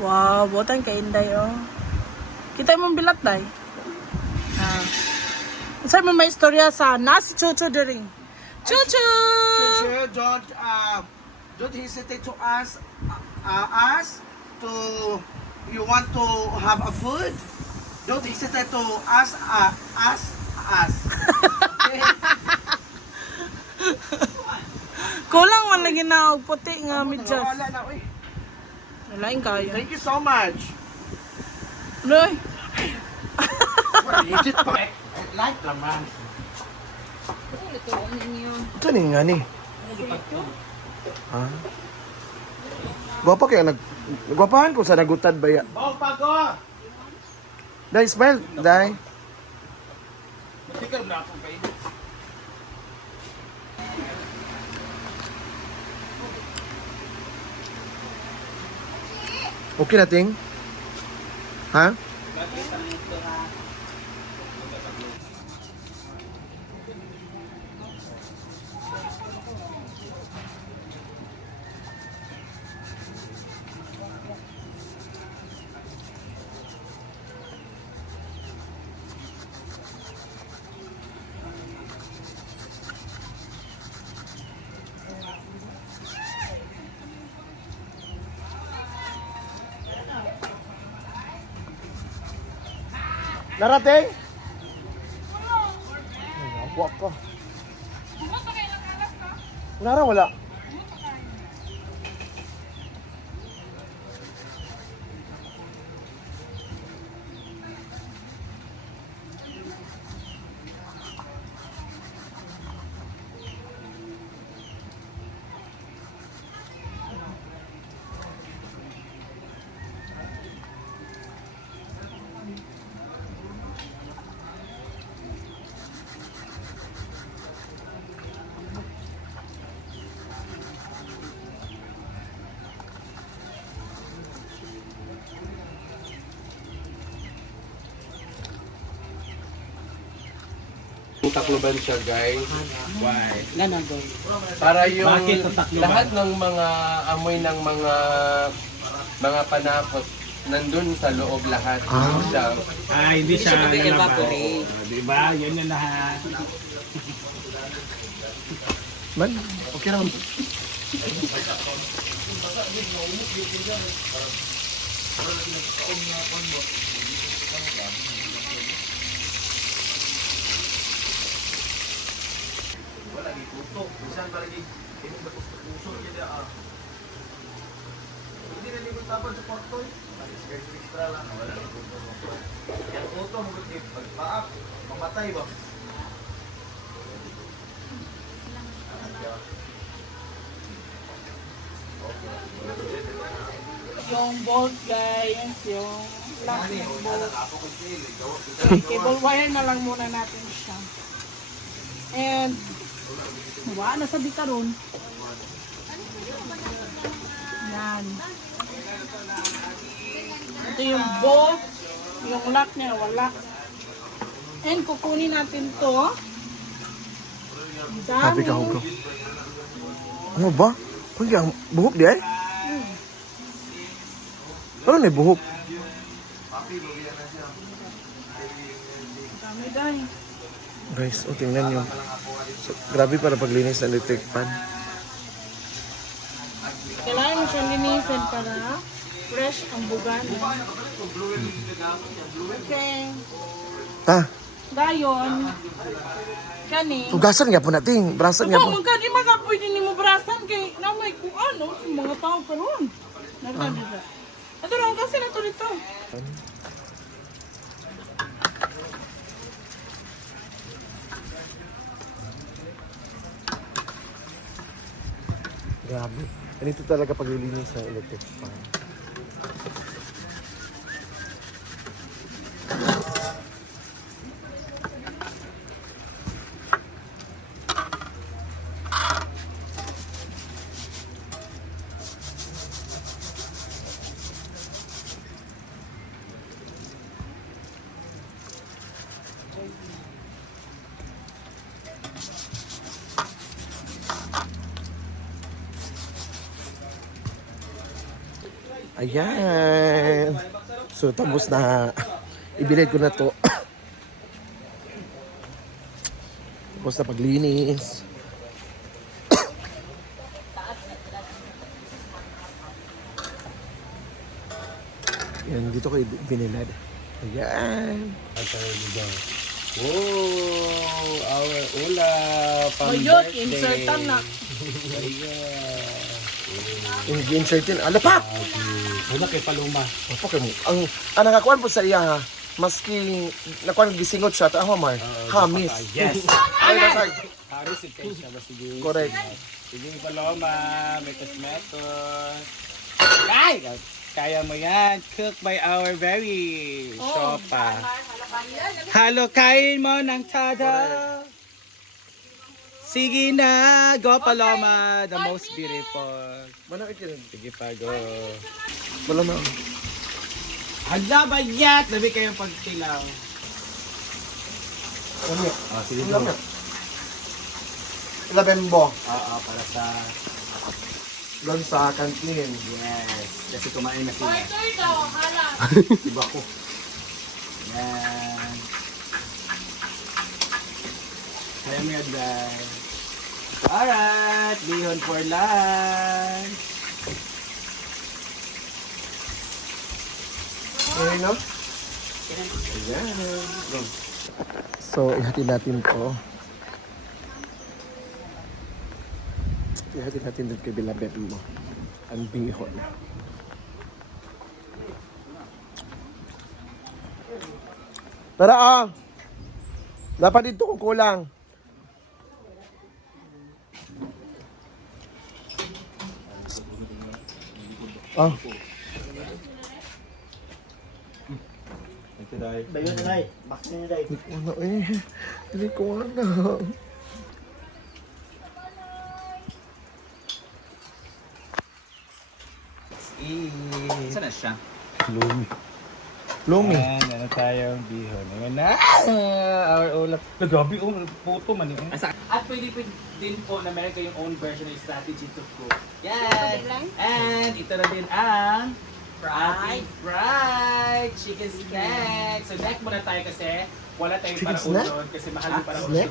Wow, botang kay Inday, oh. Kita mong bilat, day. Ah. Saan mo may istorya sa nasi Chucho dering? Chucho! Chuchu, don't hesitate to ask us to you want to have a food. Don't hesitate to ask us. Okay? Kulang man lagi na og puti nga medyas. Wala na, uy. Walain kayo. Thank you so much. Loy. Legit pa. Like naman. Ito nga ni. Ha? Gwapa kaya nagwapahan ko sa nagutad ba ya? Oh, pago. Dai, smile. Dai. Ikaw na ako kayo. Okay na, Ting? Ha? Narating? Ay, nakuha ka. Wala. Wala. Takloban siya, guys. Why? Ganon doon. Para yung Bakit tatakloban? lahat ng mga amoy ng mga panakot nandun sa loob lahat. Siya. Hindi siya lalabas. evaporate. Diba? Yan na lahat. Man, okay raw. Yung bolt, guys, yung lock ng bolt. Cable wire na lang muna natin siya. And, wala na sa bitaron. Yan. Ito yung bolt, yung lock niya, wala. And, kukunin natin to. Ang dami. Happy ka, Hugo. Ano ba? Kundi ang buhok di ay? Ano na buhok? Dami, guys. Guys, tingnan nyo. So, grabe para paglinis ng electric pan. Kailangan mo siyang linisin para fresh ang bugan. Okay. Ta, Dayon, kani. tugasan nga po natin. Brasan nga Ako, po. magkani makapoy din ni mo brasan kay namay ko ano, sa mga tao karon. Nagdadada. Ito lang kasi na to dito. Grabe. Ganito talaga paglilinis ng electric pan. Ayan. So, tapos na. Ibilid ko na to. Tapos na paglinis. Yan, dito ko binilad. Ayan. Oh, our ula. Pang Mayot, birthday. insertan na. Insert yun. Alapak! Una kay Paloma. Opo kayo mo. Ang nakakuan po sa iya ha. Maski nakuan gisingot siya. Tama Mar. Hamis. Yes. Ay, nasag. Haris it kayo siya. Sige. Correct. Sige Paloma. May cosmetos. Ay! Kaya mo yan. Cooked by our very Shopa. Halo, kain mo ng tada. Sige na. Go Paloma. The most beautiful. Manang ikirin. Sige pa, go. Wala na. Hala ba yan? Labi kayong pagkilaw. Sige Ilan na? Ilabembo. para sa... Doon sa kantin. Yes. Kasi kumain na sila. Order daw, hala. Diba ko? Yan. Kaya mo yan, guys. Alright, bihon for lunch. Okay, no? Ayan. So, ihati natin to. Ihati natin doon kay Bilabet mo. Ang bihon. Tara ah! Dapat dito kung kulang. Ah. Dayon na day. Bakit na day? Hindi ko ano eh. Hindi ko ano. Saan na siya? Lumi. Lumi. Ayan, ano tayong bihon. Ayan na. Our ulap. Grabe, puto man yun. At pwede din po na meron kayong own version ng strategy to cook. Yan. And ito na din ang fried chicken snack. So neck muna tayo kasi wala tayong Chicken para snack? udon kasi mahal yung para snack?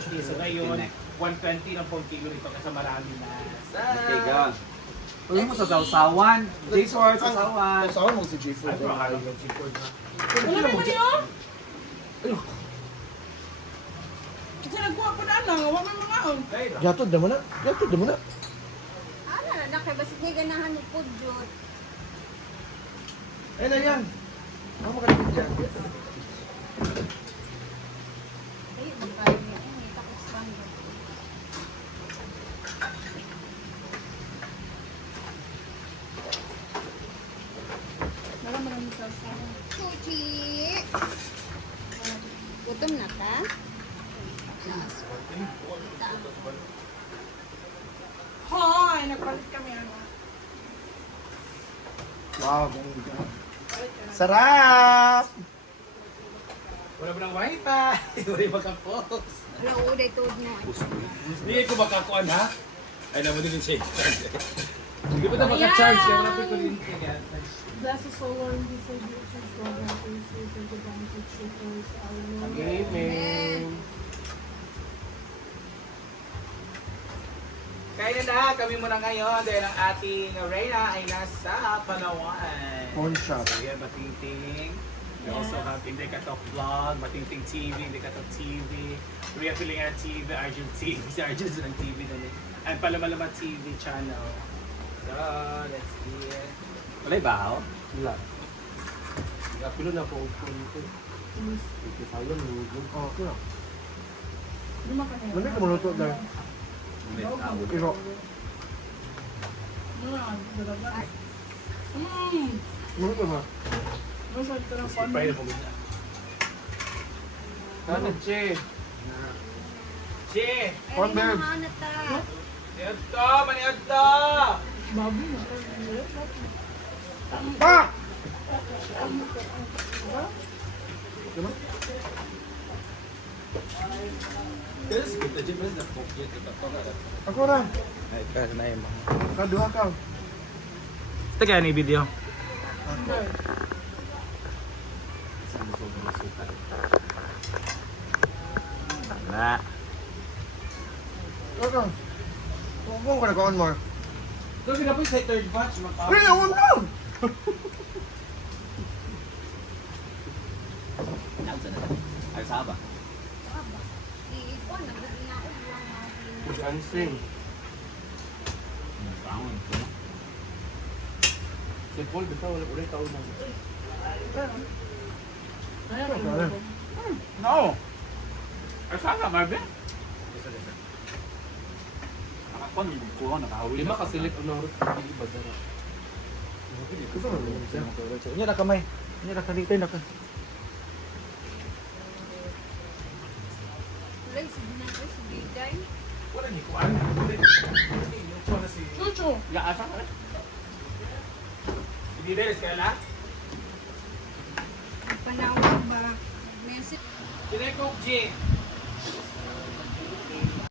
290. So ngayon, 120 ng pong kilo nito kasi marami na. Okay, go. Uy mo sa sausawan. J4 sa sausawan. Sawa mo si J4. Wala naman yun. Kasi nagkuha pa na lang, huwag may mga on. Yatod na mo na. Yatod na mo na. Ano na kay basit ni ganahan mo pud jud. Eh na yan. Ako makatipid dyan. Ay, bagay niya. Ay, takos lang. Marami sa usawa. Sushi. Gutom na ka? Hoy, nagpalit kami ano. Wow, sarap! Wala mo ng wifi. Wala yung magka-post. Wala uday tuod na. Hindi ko makakuan ha. Ay naman din siya. Hindi ko na maka-charge. Kaya wala po ko rin. Bless us, O Lord, and be so beautiful, God, and praise you, thank you, God, for shepherds, our Lord. Amen. Kaya na, kami muna ngayon dahil ang ating Reyna ay nasa Palawan. Pawn shop. So yan, Matingting. We also have Indikatok Vlog, Matingting TV, Indikatok TV, Ria Pilinga TV, Arjun TV, si Arjun ng TV doon eh. And Palamalama TV channel. So, let's see it. Wala ba? Wala. Pilo na po ko nito. Ito tayo nulog. Oh, kaya. Lima ka na. Mali ka maluto dahil. Iro. Mali ka ba? Masarap ito ng pan. Ano, Che? Che! Ay, Corn beef. ganahan na ta. Ito! Maniadto! Baboy na. Pa! Kasi kita dyan ba na pokya ito to nga. Ako na. Ay, kasi na yung mga. Kaduha ka. Teka, ni video. Na. Ano? Kung ka nagkaon mo. Doon kinapoy sa third batch. Wala, wala! Ay, saba. Iikon, nagdinaog lang natin. Dancing. Si Paul, bitaw, wala ulit tao na. No. Ay, saan Marvin? Nakakon, kuha, nakahuli. Lima ka select ano rin. Iba dara. Ini na kamay. Ini na kanito na ka. Wala, sige na ko, sige day. Wala ni kuan. Chuchu. Ya, asa ka? Hindi deres kaya la? Panawag ba? Message. Tinekog G.